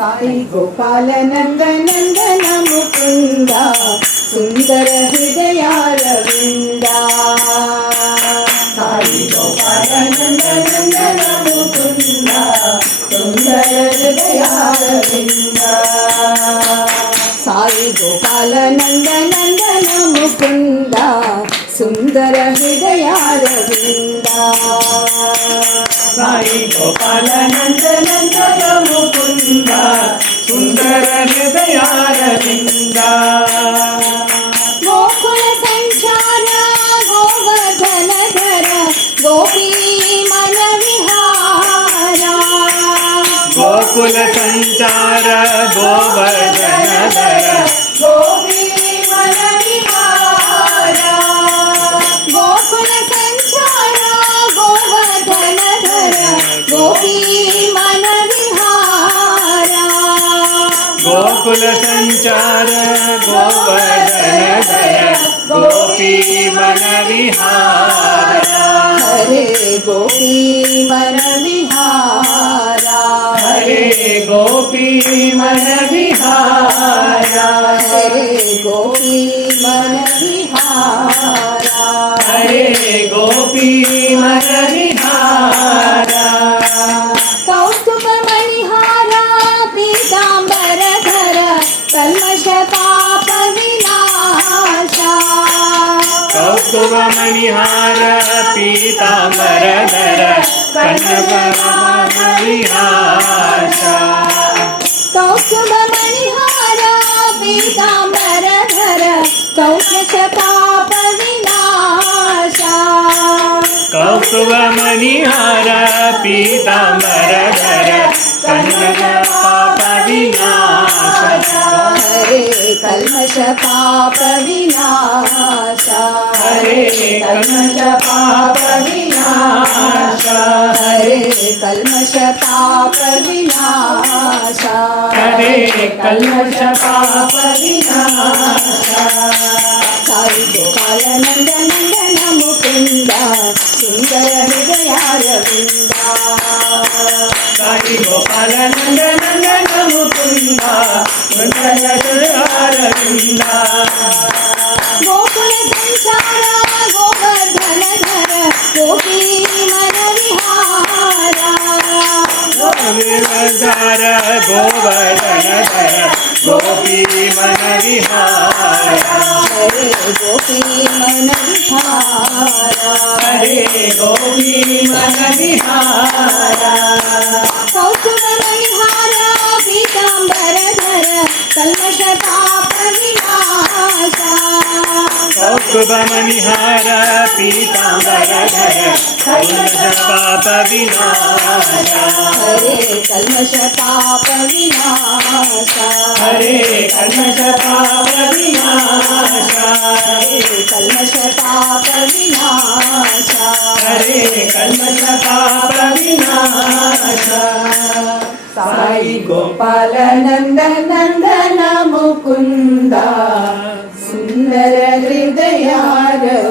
साई गोपाल नंद नंदन मुकुंद सुंदर हृदयारविंद साई गोपाल नंद नंदन मुकुंद सुंदर हृदयारविंद साई गोपाल नंद नंदन मुकुंद सुंदर हृदयारविंद साई गोपाल नंद नंदन मुकुंद सुंदर हृदयारविंद गोकुल संचार गोवर्धन धर गोपी मन विहारा गोकुल संचार गोवर्धन धर गोपी मन विहारा गोकुल संचार गोवर्धन धर गोपी मन विहारा गोकुल संचार गोवर्धन धर गोपी मन विहारा हरे गोपी मन विहारा हरे गोपी मन विहारा हरे गोपी मन विहारा हरे गोपी मन विहारा कौस्तुभ मणिहारा पीतांबर धर कल्मष पाप विनाशा कौस्तुभ मणिहार पीतांबर धर कनक विहासा कौस्तुभ मणिहारा पीतांबर धर कल्मष पाप विनाशा कौस्तुभ मणिहार पीतांबर धर कनक पाप विनाशा हरे कल्मष पाप विनाशा हरे कल्मष पाप विनाशा हरे कल्मष पाप विनाशा हरे कल्मष पाप विनाशा साई गोपाल नंद नंदन मुकुंद सुंदर हृदयारविंद साई गोपाल नंद नंदन मुकुंद सुंदर हृदयारविंद गोकुल संचार गोवर्धन धर गोपी मन विहारा गोविंदर गोवर्धन धर गोपी मन विहारा हरे गोपी मन विहारा हरे गोपी मन विहारा कौस्तुभ मणिहारा पीतांबर धर कल्मष पाप विनाशा कौस्तुभ मणिहार पीतांबर धर कल्मष पाप विनाशा हरे कल्मष पाप विनाशा हरे कल्मष पाप विनाशा हरे कल्मष पाप विनाशा हरे कल्मष पाप विनाशा साई गोपाल नंद नंदन मुकुंद सुंदर हृदयारविंद